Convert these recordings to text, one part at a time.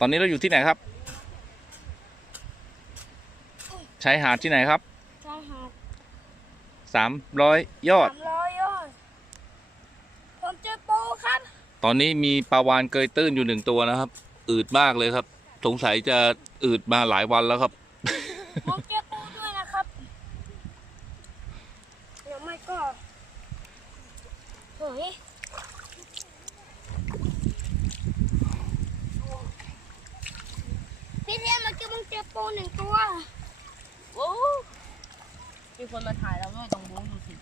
ตอนนี้เราอยู่ที่ไหนครับ ชายหาดที่ไหนครับชายหาดสามร้อยยอด สามร้อยยอด ผมเจอปูครับ ตอนนี้มีปลาวานเกยตื้นอยู่หนึ่งตัวนะครับ อืดมากเลยครับ สงสัยจะอืดมาหลายวันแล้วครับ ผมเจอปูด้วยนะครับ เดี๋ยวไม่ก็เฮ้ยพี่เทียน เมื่อกี้ผมเจอปูหนึ่งตัว โอ้มีคนมาถ่ายเราด้วยตรงบูธดูสิ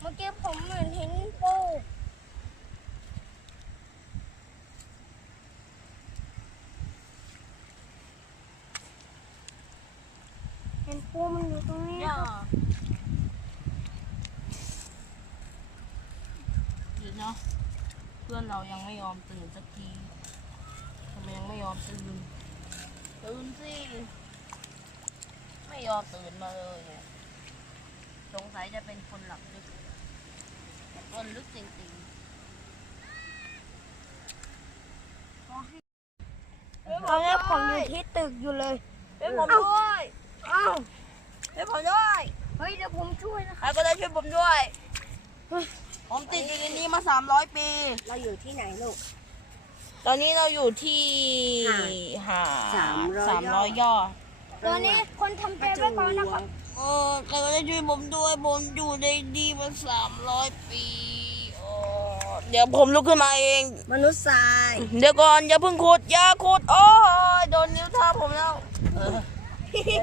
เมื่อกี้ผมเหมือนเห็นปูเห็นปูมันอยู่ตรงนี้ย่าเดี๋ยวนะเพื่อนเรายังไม่ยอมตื่นสักทีทำไมยังไม่ย อมตื่นตื่นสิไม่ยอมตื่นมาเลยเนี่ยสงสัยจะเป็นคนหลับลึกก้นลึกจริงตอนนี้ผมอยู่ที่ตึกอยู่เลยๆเป็นผมด้วยอ้าวเป็นผมด้วยเฮ้ยเดี๋ยวผมช่วยนะใครก็ได้ช่วยผมด้วย ผมติดอยู่ในนี้มาสามร้อยปี เราอยู่ที่ไหนลูก ตอนนี้เราอยู่ที่หาสามร้อย สามร้อยยอดตอนนี้คนทำใจไว้ก่อนนะครับเออใครก็ได้ช่วยผมด้วยผมอยู่ในดีมาสามร้อยปีโอ้เดี๋ยวผมลุกขึ้นมาเอง มนุษย์ทรายเดี๋ยวก่อนอย่าเพิ่งขุดอย่าขุดโอ้ยโดนนิ้วเท้าผมแล้วเออ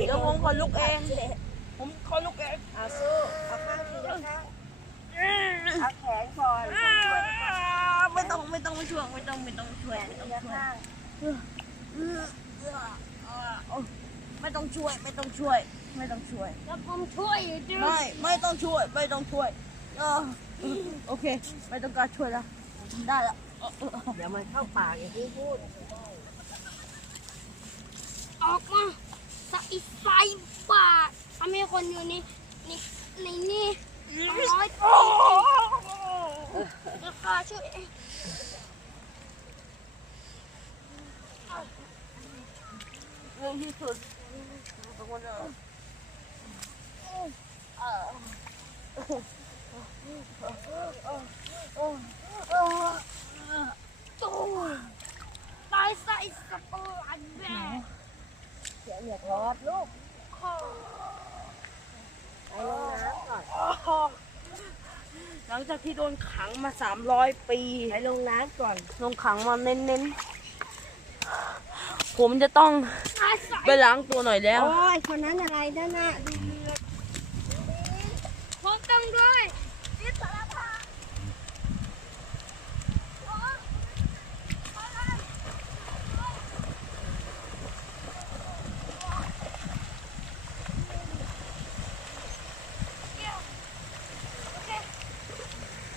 เดี๋ยวผมขอลุกเอง ผมขอลุกเองเอาสู้เอาข้างทีละข้างเอาแขนก่อนช่วย ไม่ต้องไม่ต้องมาช่วยไม่ต้องไม่ต้องช่วยแขนไม่ทีต้องละช่วยข้างไม่ต้องช่วยไม่ต้องช่วย ไม่ต้องช่วยแล้วผมช่วยอยู่ด้วยไม่ไม่ต้องช่วยไม่ต้องช่วยเออโอเค ไม่ต้องการช่วยแล้วได้แล้วเดี๋ยวมันเข้าปากอย่างที่พูดออกมาใส่ไฟป่าทำให้คนอยู่ในในในนี่ร้อย ปีแล้วก็ช่วยเรื่องที่สุดตรงนั้นตู้ตายใส่สปูอันแม่เสียงอย่าทอดลูก ไปลงน้ำก่อน หลังจากที่โดนขังมาสามร้อยปีไปลงน้ำก่อนโดนขังมาเน้นๆ ผมจะต้องตายใส่ไปล้างตัวหน่อยแล้ว โอ้ยคนนั้นอะไรนั่นน่ะดูผมต้องด้วยนี่สารพัด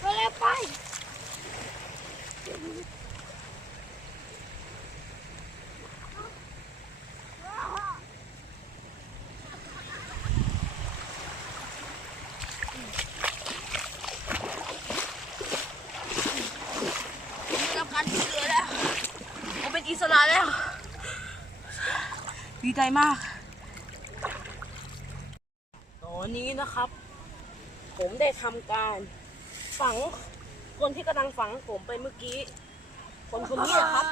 ไปเลยไป ได้รับการช่วยเหลือแล้วผมเป็นอิสระแล้ว ดีใจมาก ตอนนี้นะครับ ผมได้ทำการฝังคนที่กำลังฝังผมไปเมื่อกี้ คนคนนี้นะครับ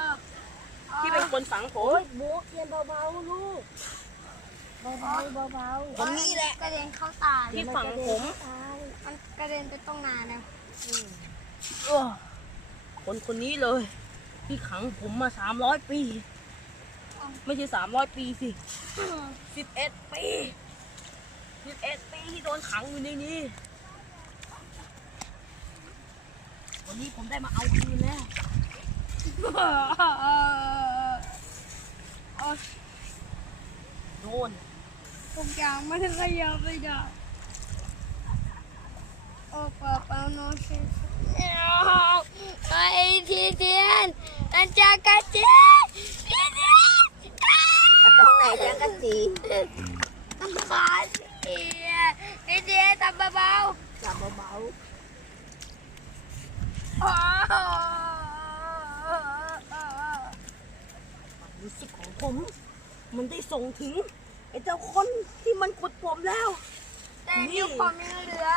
ที่เป็นคนฝังผมโอ้ยบูเทียนเบาๆลูกเบาๆเบาๆคนนี้แหละกระเด็นเข้าตาเลยที่ฝังผมมันกระเด็นไปตรงนาเนี่ยเออคนคนนี้เลย ที่ขังผมมาสามร้อยปี ไม่ใช่สามร้อยปีสิสิบเอ็ดปีสิบเอ็ดปีที่โดนขังอยู่ในนี้ วันนี้ผมได้มาเอาคืนแล้วโดนทุกอย่างไม่ได้ขยับไม่ได้โอ้เปล่าเปล่าโน้ตไอ้ทีเทียนอันจากกระเจี๊ยบทีเทียน ตรงไหนจัง กะจีต้องขาเทียนทีเทียนทำเบาจับเบาๆรู้สึกของผม มันได้ส่งถึงไอ้เจ้าคนที่มันกดผมแล้ว แต่นิ้วผมยังเหลือ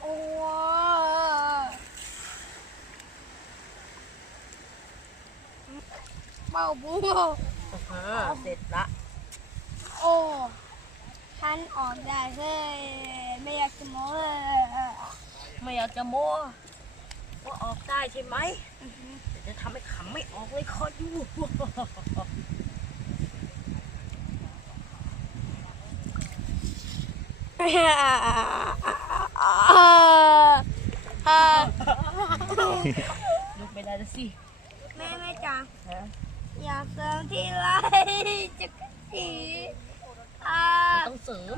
โอ้เบาบู เสร็จละโอ้ฉันออกได้เลยไม่อยากจะโม้เลยไม่อยากจะโม้ว่าออกได้ใช่ไหมแต่จะทำให้ขำไม่ออกเลยคอยดูลุกไม่ได้แล้วสิ แม่แม่จ๋าฮะ อยากเสริมที่ไรจะกระสีอ่ามันต้องเสริม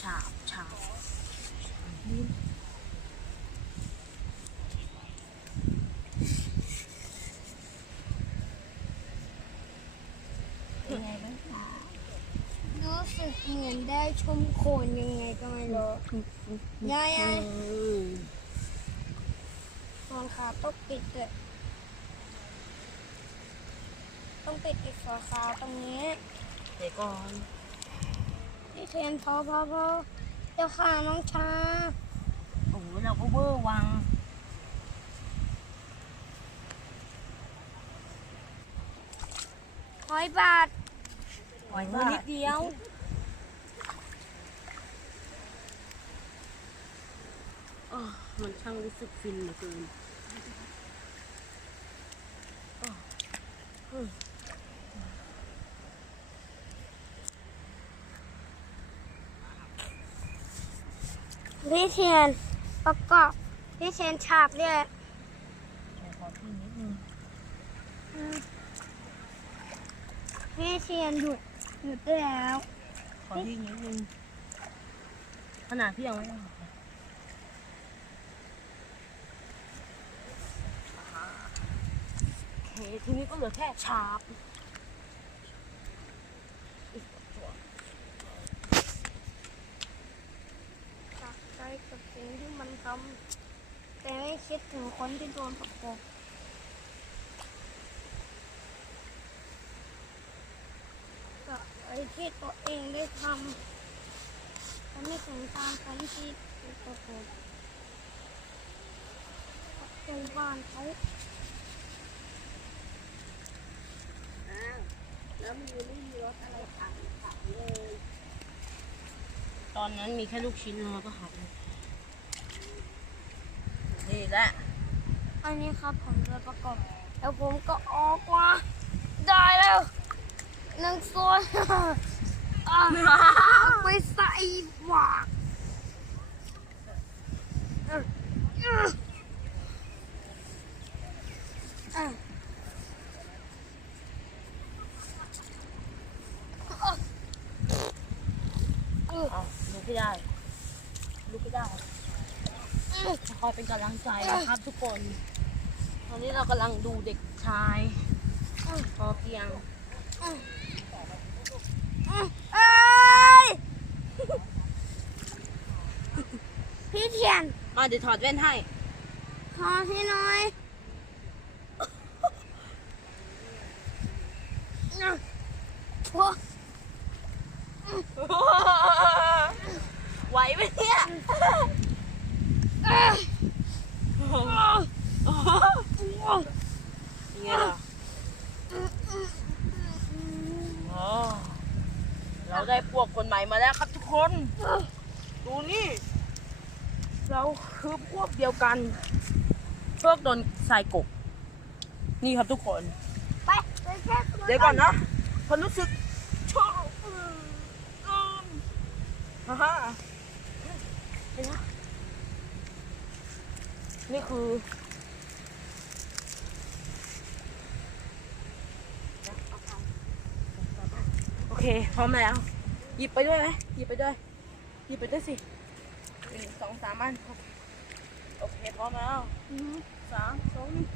ฉาบฉาบ รู้สึก เหมือนได้ชมโขนยังไงก็ไม่รู้ยายยายนอนขาต้องปิดเลยต้องปิดอีกฝาขาวตรงนี้เดี๋ยวก่อนที่เทียนพอพอพอเจ้าค่ะน้องชาโอ้โหเราก็เวอร์วังร้อยบาทไหวมือนิดเดียวอ้อ มันช่างรู้สึกฟินเหลือเกินพี่เทียนประกอบพี่เทียนฉาบเนี่ยขอพี่นิดนึงพี่เทียนหยุดหยุดได้แล้ว ขอพี่นิดนึงขนาดพี่ยังไม่ได้ออกเลยโอเค ทีนี้ก็เหลือแค่ชาบจากใจกับสิ่งที่มันทำแต่ไม่คิดถึงคนที่โดนประกบกับไอ้ที่ตัวเองได้ทำแต่ไม่ถึงตามคนที่ถูกประกบประตูบ้านเขา แล้วมีไม่มีรถอะไรขังขังเลย ตอนนั้นมีแค่ลูกชิ้นแล้วก็หักเลยนี่แหละ อันนี้ครับผมจะประกอบแล้วผมก็ออกมาได้แล้วหนึ่งส่วนอะเอาไปใส่หวากอะอะอะ เอาลุกให้ได้ลุกให้ได้ คอยเป็นกำลังใจนะครับทุกคน ตอนนี้เรากำลังดูเด็กชายพอเพียงเอ้ยพี่เทียนมาเดี๋ยวถอดแว่นให้ ขอให้หน่อยอะโอ้ ไหวไหมเนี่ย อะอะ ยังไงล่ะอ๋อ เราได้พวกคนใหม่มาแล้วครับทุกคน ดูนี่ เราคือพวกเดียวกัน พวกโดนทรายกบ นี่ครับทุกคน ไปไปแค่ตัวเดี๋ยวก่อนนะผมรู้สึกชอบฮ่าฮ่าเห็นไหมนี่คือ โอเค พร้อมแล้ว หยิบไปด้วยไหมหยิบไปด้วย หยิบไปด้วยสิหนึ่งสองสามอันโอเคพร้อมแล้วสามสองหนึ่ง